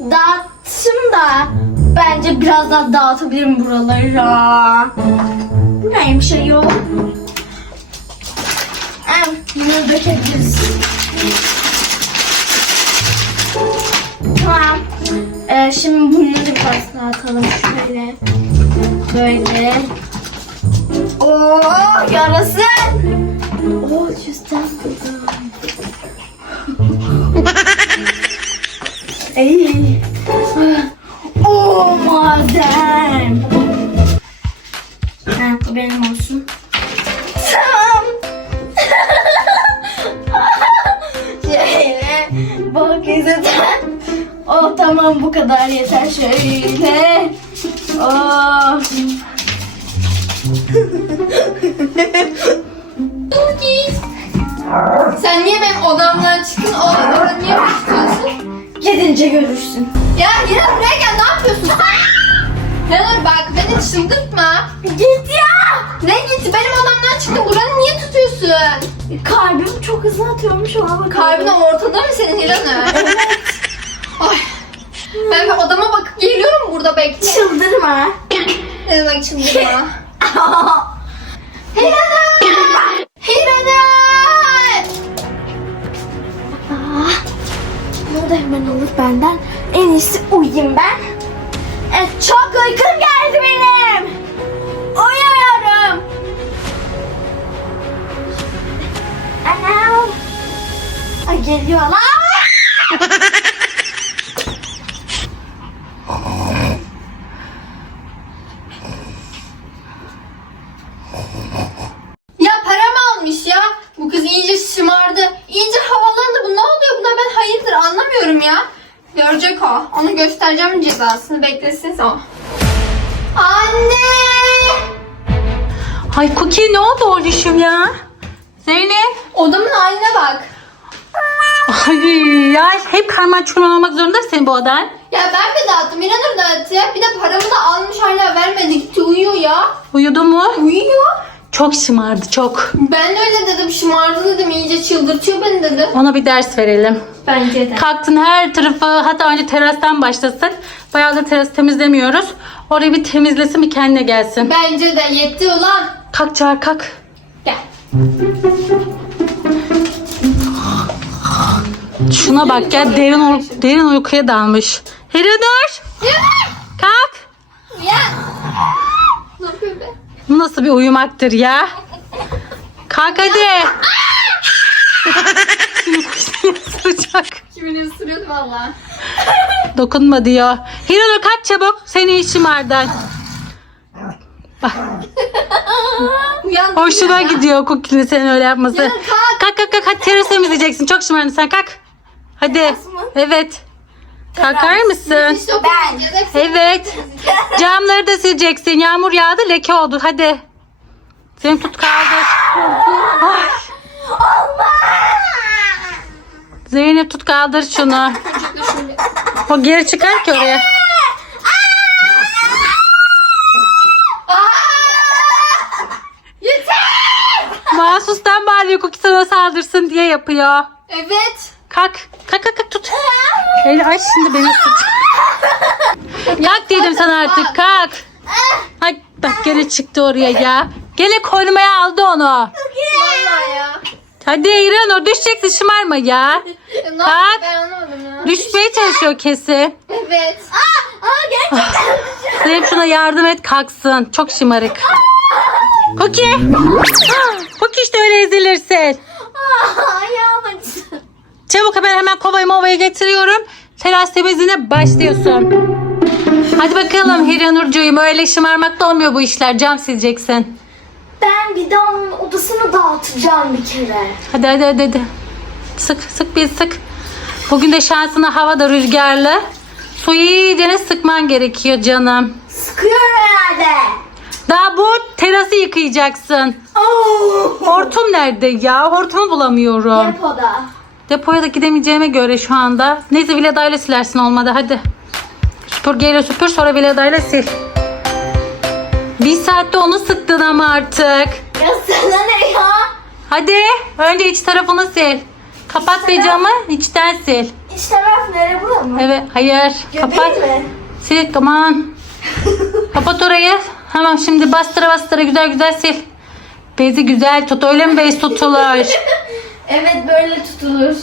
dağıttım da bence biraz daha dağıtabilirim buraları. Bu neymiş ayol? Em, Bunu dökebiliriz. Tamam. Ee, şimdi bunları biraz dağıtalım şöyle. Böyle. Oo yarasın. Oo cüzdan yeter şöyle. Oh. Sen niye benim odamdan çıktın? O orada niye tutuyorsun? Gidince görürsün. Ya yine buraya gel ne yapıyorsun sen? Yanır bak beni çıldırtma. Git ya. Ne gitti? Benim odamdan çıktın. Buranı niye tutuyorsun? Kalbim çok hızlı atıyormuş ona bak. Kalbin ortada mı senin Hiranur? evet. Ay. Ben bir odama bakıp geliyorum burada bekle. Çıldırma. Ne demek çıldırma? Hiranur! Ah, Bu da hemen olur benden. En iyisi uyuyayım ben. Evet, çok uykum geldi anlamıyorum ya. Görecek o. Onu göstereceğim cezasını. Beklesin o. Anne! Ay Cookie ne oldu oğluşum ya? Zeynep. Odamın haline bak. Ay ya hep karman çorman olmak zorunda mısın bu odan? Ya ben mi dağıttım? İnanır dağıttı. Bir de paramı da almış hala vermedi gitti uyuyor ya. Uyudu mu? Uyuyor. Çok şımardı çok. Ben öyle dedim şımardı dedim iyice çıldırtıyor beni dedim. Ona bir ders verelim. Bence de. Kalktın her tarafı hatta önce terastan başlasın. Bayağıdır teras temizlemiyoruz. Orayı bir temizlesin bir kendine gelsin. Bence de yetti ulan. Kalk çağır kalk. Gel. Şuna bak ya derin, uy- derin uykuya dalmış. Hiranur kalk. Ya. Ne yapıyor be? Bu nasıl bir uyumaktır ya? Kalk hadi. Şimdi ısıracak. Kimini ısırıyordu valla. Dokunma diyor. Hiranur kalk çabuk. Seni işim vardı. Bak Uyan. hoşuna ya. gidiyor Cookie'nin senin öyle yapması. Ya kalk. Kalk kalk kalk hadi teras temizleyeceksin. Çok şımardın sen kalk. Hadi. Evet. Kalkar mısın? Hepsini Evet. Camları da sileceksin. Yağmur yağdı leke oldu. Hadi. Seni tut kaldır. Ay. Zeynep tut kaldır şunu. Şöyle. O geri çıkar ki oraya. Yeter. Mahsustan bağırıyor Cookie sana saldırsın diye yapıyor. Evet. Kalk. Kalk kalk kalk tut. Eli aç şimdi beni tut. Kalk dedim sana artık kalk. Ay bak gene çıktı oraya ya. Gene korumaya aldı onu. Valla ya. Hadi İranur düşeceksin şımarma ya. Ya Ne Kalk. yapayım ben anlamadım ya. Düşmeye çalışıyor kesin. Evet. Aa gerçekten. Zeynep şuna yardım et kalksın. Çok şımarık. Cookie. Cookie işte öyle ezilirsin. Aa ayağım acıdı. Çabuk hemen hemen kovayı movayı getiriyorum. Teras temizliğine başlıyorsun. Hadi bakalım Hiranurcuğum öyle şımarmak da olmuyor bu işler. Cam sileceksin. Ben bir de onun odasını dağıtacağım bir kere. Hadi hadi hadi. hadi. Sık sık bir sık. Bugün de şansına hava da rüzgarlı. Suyu iyicene sıkman gerekiyor canım. Sıkıyor herhalde. Daha bu terası yıkayacaksın. Oo. Hortum nerede ya? Hortumu bulamıyorum. Depoda. Depoya da gidemeyeceğime göre şu anda. Neyse Vileda'yla silersin olmadı hadi. Süpürgeyle süpür sonra Vileda'yla sil. Bir saatte onu sıktın ama artık. Ya sana ne ya? Hadi önce iç tarafını sil. Kapat ve camı içten sil. iç taraf nere bura mı? Evet hayır. Kapat. Göbeği mi? Sil aman. Kapat orayı. Hemen şimdi bastıra bastıra güzel güzel sil. Bezi güzel tut. Öyle mi bez tutulur? Evet böyle tutulur.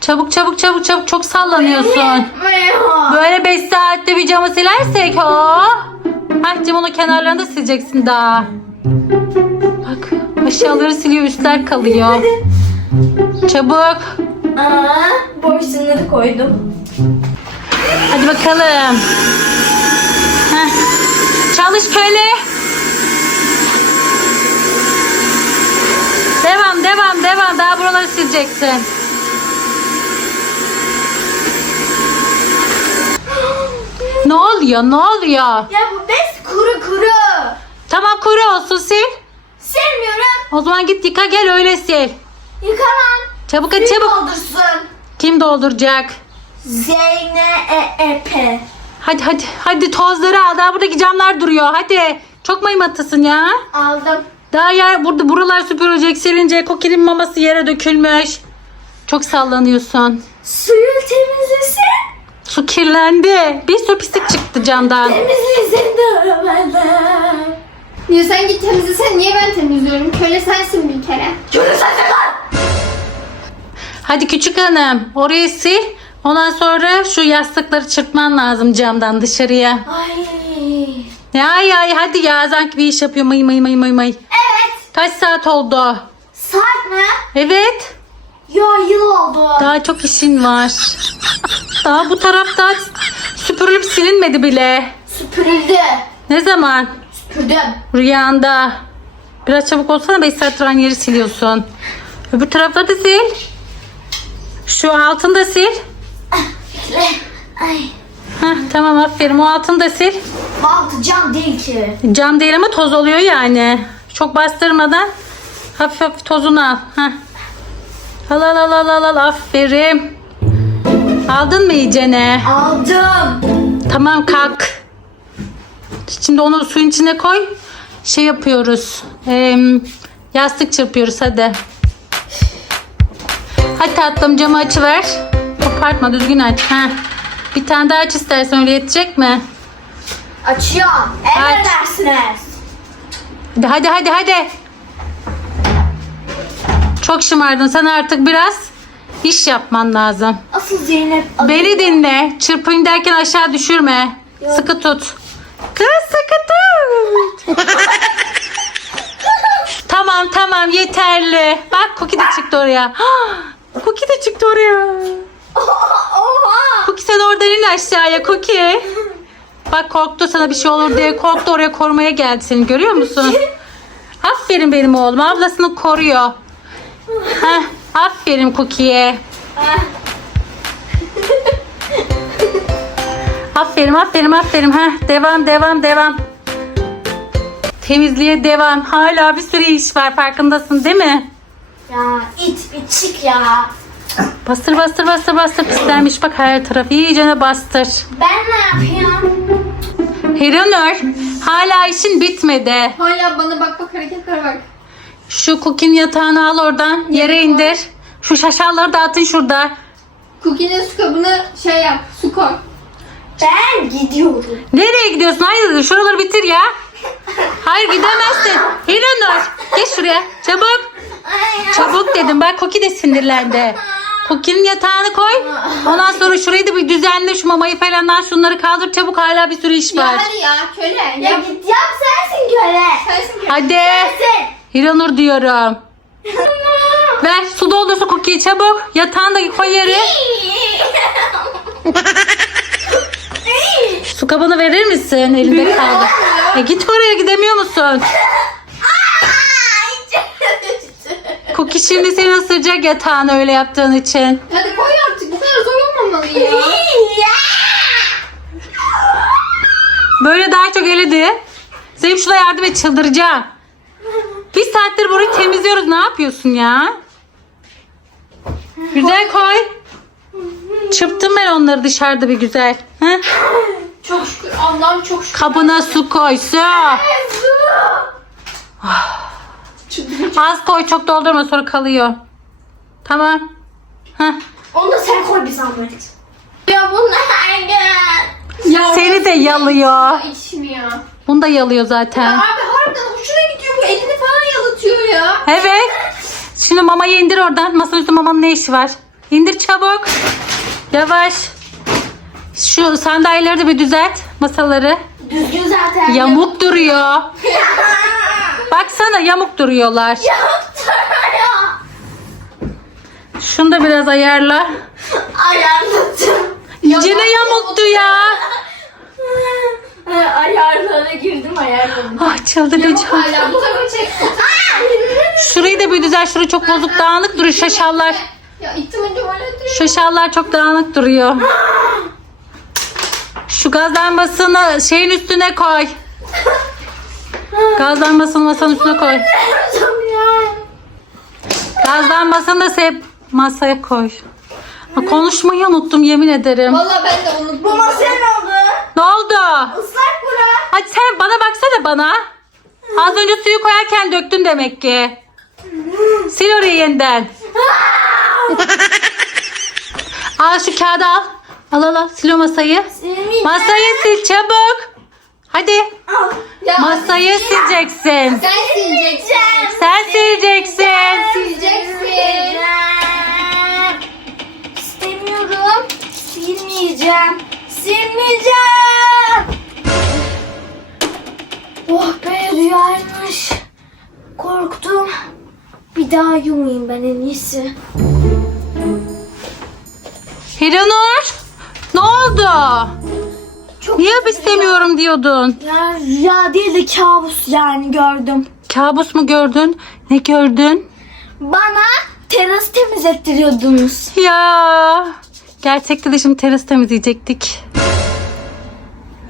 çabuk çabuk çabuk çabuk çok sallanıyorsun. Böyle 5 saatte bir camı silersek o. Hah camın o kenarlarını da sileceksin daha. Bak aşağıları siliyor üstler kalıyor. Çabuk. Aa, boşluğları koydum. Hadi bakalım. Heh. Çalış köle. Devam devam devam. Daha buraları sileceksin. Ne oluyor? Ne oluyor? Ya bu bez kuru kuru. Tamam kuru olsun sil. Sevmiyorum. O zaman git yıka gel öyle sil. Yıkamam. Çabuk hadi çabuk. doldursun. Kim dolduracak? Zeynep. Hadi hadi hadi tozları al. Daha buradaki camlar duruyor. Hadi. Çok maymattasın ya. Aldım. Daha yer burada buralar süpürülecek silince kokinin maması yere dökülmüş. Çok sallanıyorsun. Suyu temizlesin. Su kirlendi. Bir sürü pislik çıktı camdan. Temizlesin dövmeden. Ya sen git temizlesene. Niye ben temizliyorum? Köle sensin bir kere. Şunu sen lan. Hadi küçük hanım orayı sil. Ondan sonra şu yastıkları çırpman lazım camdan dışarıya. Ay. Ya ay ay hadi ya sanki bir iş yapıyor may may may may may. Evet. Kaç saat oldu? Saat mi? Evet. Yo yıl oldu. Daha çok işin var. Daha bu tarafta süpürülüp silinmedi bile. Süpürüldü. Ne zaman? Süpürdüm. Rüyanda. Biraz çabuk olsana 5 saattir aynı yeri siliyorsun. Öbür tarafları da sil. Şu altını da sil. Ay. Heh, tamam aferin o altını da sil. Baltı cam değil ki. Cam değil ama toz oluyor yani. Çok bastırmadan hafif hafif tozunu al. Heh. Al al al al al al aferin. Aldın mı iyicene? Aldım. Tamam kalk. Şimdi onu suyun içine koy. Şey yapıyoruz. Ee, yastık çırpıyoruz hadi. Hadi tatlım camı açıver. Kopartma düzgün aç. Heh. Bir tane daha aç istersen öyle yetecek mi? Açıyorum. Emredersiniz. Hadi hadi hadi hadi. Çok şımardın. Sen artık biraz iş yapman lazım. Asıl Zeynep adı- Beni dinle. Çırpayım derken aşağı düşürme. Sıkı tut. Kız sıkı tut. tamam tamam yeterli. Bak Cookie de çıktı oraya. Cookie de çıktı oraya. Oha. Cookie sen oradan in aşağıya Cookie. Bak korktu sana bir şey olur diye korktu oraya korumaya geldi seni görüyor musun? Aferin benim oğlum ablasını koruyor. Heh, aferin Cookie'ye. Aferin aferin aferin. Heh, devam devam devam. Temizliğe devam. Hala bir sürü iş var farkındasın değil mi? Ya it bir çık ya. Bastır bastır bastır bastır pislenmiş bak her taraf iyicene bastır. Ben ne yapıyorum? Hiranur hala işin bitmedi. Hala bana bak bak hareketlere bak. Şu Cookie'nin yatağını al oradan yere indir. Şu şaşalları da atın şurada. Cookie'nin su kabını şey yap. Su koy. Ben gidiyorum. Nereye gidiyorsun? Hayır şuraları bitir ya. Hayır gidemezsin. Hiranur geç şuraya çabuk. Çabuk dedim bak Cookie de sinirlendi. Cookie'nin yatağını koy. Ondan sonra şurayı da bir düzenle şu mamayı falandan şunları kaldır çabuk hala bir sürü iş Ya var. hadi ya köle. Ya git yap sensin köle. Sensin köle. Hadi. Sensin. Hiranur diyorum. Ver su doldursun Cookie'yi çabuk. Yatağını da koy yere. Su kabını verir misin? Elinde kaldı. E git oraya gidemiyor musun? Cookie şimdi seni ısıracak yatağını öyle yaptığın için. Hadi koy artık. Bu kadar zor olmamalı ya. Böyle daha çok eledi. Zeynep şuna yardım et çıldıracağım. Bir saattir burayı temizliyoruz. Ne yapıyorsun ya? Güzel koy. Çırptım ben onları dışarıda bir güzel. Heh. Çok şükür. Allah'ım çok şükür. Kabına su koy su. Az koy çok doldurma sonra kalıyor. Tamam. Heh. Onu da sen koy bir zahmet. Ya bu nerede? Ya Seni de yalıyor. ya. Bunu da yalıyor zaten. Abi harbiden hoşuna gidiyor bu elini falan yalatıyor ya. Evet. Şimdi mamayı indir oradan. Masanın üstünde mamanın ne işi var? İndir çabuk. Yavaş. Şu sandalyeleri de bir düzelt. Masaları. Düzgün zaten. Yamuk duruyor. Baksana yamuk duruyorlar. Yaptı ya. Şunu da biraz ayarla. Ayarladım. Yine yamuktu ya. Ayarlara girdim ayarladım. Ah çıldıracağım. Hala bu tarafa çek. Şurayı da bir düzelt. Şurası çok bozuk dağınık duruyor. Şaşallar. Ya ittim önce böyle duruyor. Şaşallar çok dağınık duruyor. Şu gaz lambasını şeyin üstüne koy. Gaz lambasını masanın üstüne koy. Gaz lambasını da sep masaya koy. Ha, konuşmayı unuttum yemin ederim. Valla ben de unuttum. Bu masaya ne oldu? Ne oldu? Islak bura. Hadi sen bana baksana bana. Az önce suyu koyarken döktün demek ki. Sil orayı yeniden. al şu kağıdı al. Al al al. Sil o masayı. Masayı sil çabuk. Hadi. Ya Masayı sileceksin. sen sileceksin. Sen sileceksin. Sileceksin. İstemiyorum. Silmeyeceğim. Silmeyeceğim. Oh be rüyaymış. Korktum. Bir daha yumayım ben en iyisi. Hiranur. Ne oldu? Çok Niye istemiyorum diyordun? Ya rüya değil de kabus yani gördüm. Kabus mu gördün? Ne gördün? Bana teras temizlettiriyordunuz. Ya gerçekte de şimdi teras temizleyecektik.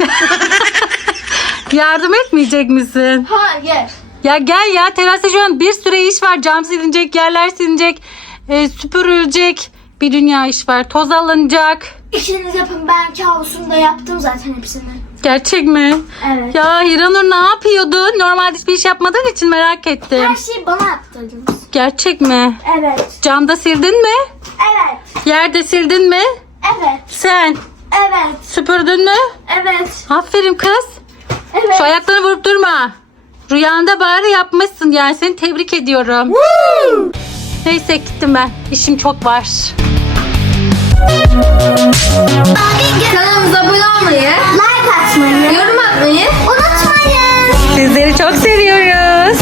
Yardım etmeyecek misin? Hayır. Ya gel ya terasta şu an bir sürü iş var. Cam silinecek, yerler silinecek, e, süpürülecek. Bir dünya iş var. Toz alınacak. İşiniz yapın ben kabusunu da yaptım zaten hepsini. Gerçek mi? Evet. Ya Hiranur ne yapıyordun? Normalde hiçbir iş yapmadığın için merak ettim. Her şeyi bana yaptırdınız. Gerçek mi? Evet. Camda sildin mi? Evet. Yerde sildin mi? Evet. Sen Evet. süpürdün mü? Evet. Aferin kız. Evet. Şu ayaklarını vurup durma. Rüyanda bari yapmışsın yani seni tebrik ediyorum. Neyse gittim ben. İşim çok var. Kanalımıza abone olmayı, Like atmayı yorum atmayı unutmayın. Sizleri çok seviyoruz.